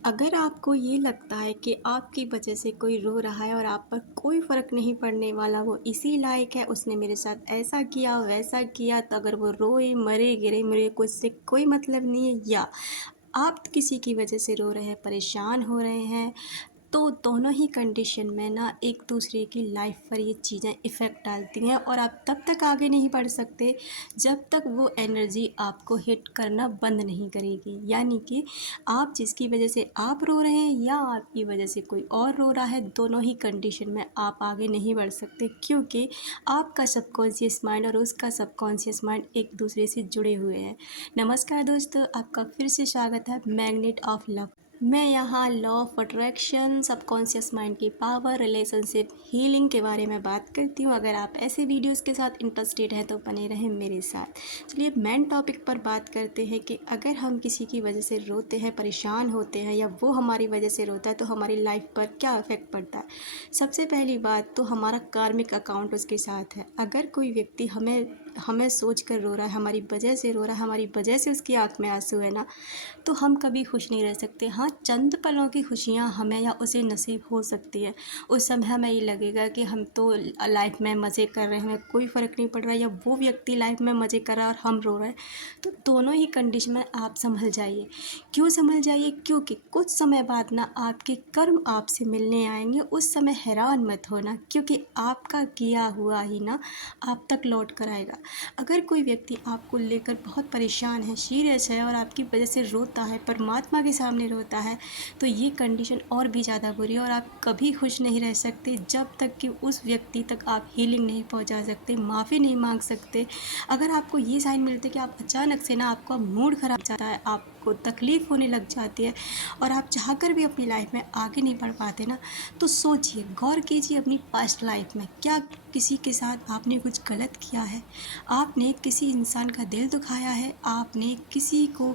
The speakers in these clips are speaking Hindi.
अगर आपको ये लगता है कि आपकी वजह से कोई रो रहा है और आप पर कोई फ़र्क नहीं पड़ने वाला, वो इसी लायक है, उसने मेरे साथ ऐसा किया वैसा किया, तो अगर वो रोए मरे गिरे मुझे कुछ से कोई मतलब नहीं है, या आप किसी की वजह से रो रहे हैं, परेशान हो रहे हैं, तो दोनों ही कंडीशन में ना एक दूसरे की लाइफ पर ये चीज़ें इफ़ेक्ट डालती हैं और आप तब तक आगे नहीं बढ़ सकते जब तक वो एनर्जी आपको हिट करना बंद नहीं करेगी। यानी कि आप जिसकी वजह से आप रो रहे हैं या आपकी वजह से कोई और रो रहा है, दोनों ही कंडीशन में आप आगे नहीं बढ़ सकते, क्योंकि आपका सबकॉन्शियस माइंड और उसका सबकॉन्शियस माइंड एक दूसरे से जुड़े हुए हैं। नमस्कार दोस्तों, आपका फिर से स्वागत है मैग्नेट ऑफ लव। मैं यहाँ law of attraction, subconscious mind की पावर, रिलेशनशिप हीलिंग के बारे में बात करती हूँ। अगर आप ऐसे वीडियोस के साथ इंटरेस्टेड हैं तो बने रहें मेरे साथ। चलिए मेन टॉपिक पर बात करते हैं कि अगर हम किसी की वजह से रोते हैं, परेशान होते हैं, या वो हमारी वजह से रोता है, तो हमारी लाइफ पर क्या इफ़ेक्ट पड़ता है। सबसे पहली बात तो हमारा कार्मिक अकाउंट उसके साथ है। अगर कोई व्यक्ति हमें हमें सोच कर रो रहा है, हमारी वजह से रो रहा है, हमारी वजह से उसकी आँख में आंसू है ना, तो हम कभी खुश नहीं रह सकते। हाँ, चंद पलों की खुशियाँ हमें या उसे नसीब हो सकती है। उस समय हमें ये लगेगा कि हम तो लाइफ में मज़े कर रहे हैं, हमें कोई फ़र्क नहीं पड़ रहा है, या वो व्यक्ति लाइफ में मज़े कर रहा है और हम रो रहे हैं। तो दोनों ही कंडीशन में आप संभल जाइए। क्यों संभल जाइए? क्योंकि कुछ समय बाद ना आपके कर्म आपसे मिलने आएंगे। उस समय हैरान मत होना, क्योंकि आपका किया हुआ ही ना आप तक लौट कर आएगा। अगर कोई व्यक्ति आपको लेकर बहुत परेशान है, सीरियस है और आपकी वजह से रोता है, परमात्मा के सामने रोता है, तो ये कंडीशन और भी ज़्यादा बुरी है और आप कभी खुश नहीं रह सकते जब तक कि उस व्यक्ति तक आप हीलिंग नहीं पहुंचा सकते, माफ़ी नहीं मांग सकते। अगर आपको ये साइन मिलते कि आप अचानक से ना आपका मूड ख़राब हो जाता है, आपको तकलीफ़ होने लग जाती है और आप चाहकर भी अपनी लाइफ में आगे नहीं बढ़ पाते ना, तो सोचिए, गौर कीजिए अपनी पास्ट लाइफ में क्या किसी के साथ आपने कुछ गलत किया है, आपने किसी इंसान का दिल दुखाया है, आपने किसी को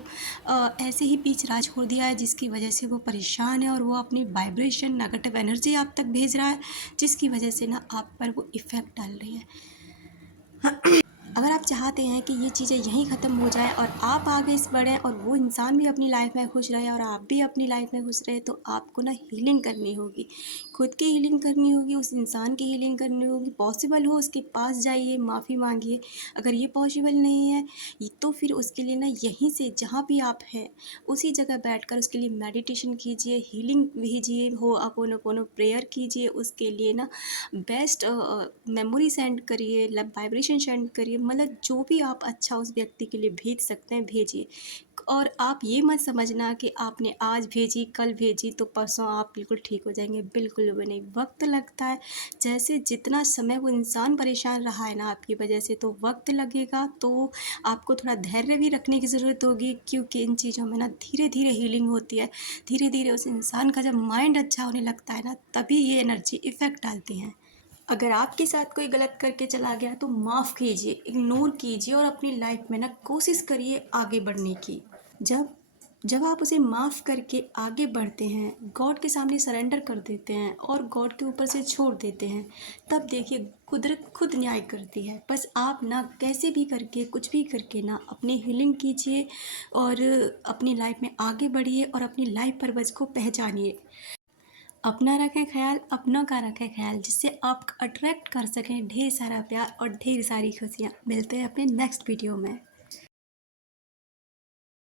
ऐसे ही बीच राह छोड़ दिया है जिसकी वजह से वो परेशान है और वो अपनी वाइब्रेशन नेगेटिव एनर्जी आप तक भेज रहा है, जिसकी वजह से ना आप पर वो इफ़ेक्ट डाल रही है। अगर आप चाहते हैं कि ये चीज़ें यहीं ख़त्म हो जाए और आप आगे इस बढ़ें और वो इंसान भी अपनी लाइफ में खुश रहे और आप भी अपनी लाइफ में खुश रहे, तो आपको ना हीलिंग करनी होगी, खुद की हीलिंग करनी होगी, उस इंसान की हीलिंग करनी होगी। पॉसिबल हो उसके पास जाइए, माफ़ी मांगिए। अगर ये पॉसिबल नहीं है तो फिर उसके लिए ना यहीं से जहाँ भी आप हैं उसी जगह बैठकर उसके लिए मेडिटेशन कीजिए, हीलिंग भेजिए, हो अपोनो प्रेयर कीजिए, उसके लिए ना बेस्ट मेमोरी सेंड करिए, लव वाइब्रेशन सेंड करिए, मतलब जो भी आप अच्छा उस व्यक्ति के लिए भेज सकते हैं भेजिए। और आप ये मत समझना कि आपने आज भेजी कल भेजी तो परसों आप बिल्कुल ठीक हो जाएंगे, बिल्कुल भी नहीं, वक्त लगता है। जैसे जितना समय वो इंसान परेशान रहा है ना आपकी वजह से, तो वक्त लगेगा, तो आपको थोड़ा धैर्य भी रखने की ज़रूरत होगी, क्योंकि इन चीज़ों में ना धीरे धीरे हीलिंग होती है। धीरे धीरे उस इंसान का जब माइंड अच्छा होने लगता है ना, तभी ये एनर्जी इफ़ेक्ट डालती हैं। अगर आपके साथ कोई गलत करके चला गया तो माफ़ कीजिए, इग्नोर कीजिए और अपनी लाइफ में ना कोशिश करिए आगे बढ़ने की। जब जब आप उसे माफ़ करके आगे बढ़ते हैं, गॉड के सामने सरेंडर कर देते हैं और गॉड के ऊपर से छोड़ देते हैं, तब देखिए कुदरत खुद न्याय करती है। बस आप ना कैसे भी करके, कुछ भी करके ना अपनी हीलिंग कीजिए और अपनी लाइफ में आगे बढ़िए और अपनी लाइफ पर्पज़ को पहचानिए। अपना रखें ख्याल, अपनों का रखें ख्याल, जिससे आप अट्रैक्ट कर सकें ढेर सारा प्यार और ढेर सारी खुशियाँ। मिलते हैं अपने नेक्स्ट वीडियो में।